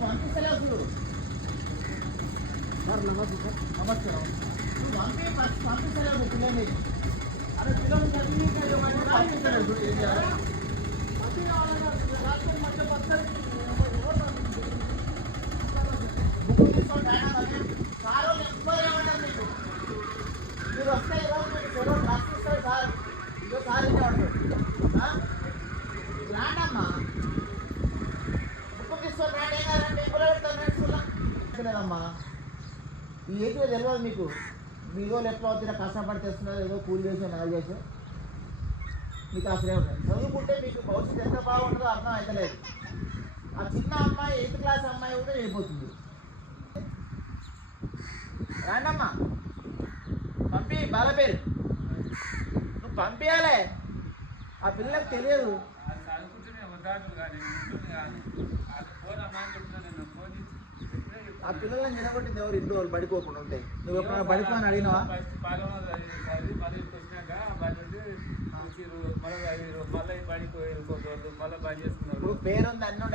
చూడు నువ్వు పంపిస్తలేవు చూడు సార్ నమస్తే సార్ నమస్కారం నువ్వు పంపి పంపి- పంపిస్తలేవు నువ్వు పిల్లల్ని అరే పిల్లలు చదివి పంపిస్తలేవు చూడు ఏం చేయాలి బుక్ తీసుకొని రాయనా మరి. సార్ వాళ్ళు ఎంక్వైరీ ఏమంటారు మీకు? మీరు వస్తే ఈరోజు మీకు సెలవు రాసిస్తారు సార్ ఇదో సార్ ఇట్లా ఉంటాడు ఆ? రాండమ్మా బుక్ తీసుకొని రాండి ఏం కాదండి ఇంట్లో పెడతాను నేర్చుకున్నా లేదమ్మా ఈ తెలియదు మీకు. మీదో ఎట్లా వచ్చినా కష్టపడి తెస్తున్నారు ఏదో కూలి చేసి నెల చేసి. మీకు అసలే ఉంటుంది చదువుకుంటే మీకు భవిష్యత్తు ఎంత బాగుంటుందో అర్థం అవుతలేదు ఆ చిన్న అమ్మాయి ఎయిత్ క్లాస్ అమ్మాయి కూడా వెళ్ళిపోతుంది. రాండమ్మా. పంపి బాల పేరు. నువ్వు పంపించాలే ఆ పిల్లలకు తెలియదు. ఆ పిల్లలను నిలబట్టింది ఎవరు? ఇంటి వాళ్ళు పడిపోకుండా ఉంటాయి నువ్వు ఎప్పుడైనా అడిగినావా? బంద్ చేసుకున్నారు ఇప్పుడు పేరుంది అన్నీ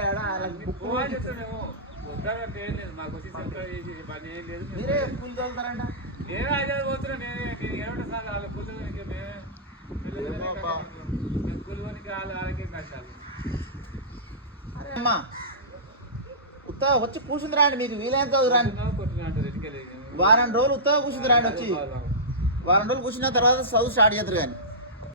మీరే నేనే అదే పోతున్నా నేనే నేను ఏమంటా సార్ వాళ్ళ పుల్లలకి మేమే ఏమో అబ్బా. పుల్లలకి వాళ్ళ వాళ్ళకి కష్టాలు. అరే అమ్మా. ఉత్తగా వచ్చి కూర్చుంది రాండి మీకు వీలైనంత చదువు రాండి. వారం రోజులు ఉత్తగా కూర్చుంది రాండి వచ్చి. వారం రోజులు కూర్చున్న తర్వాత చదువు స్టార్ట్ చేద్దరు కానీ.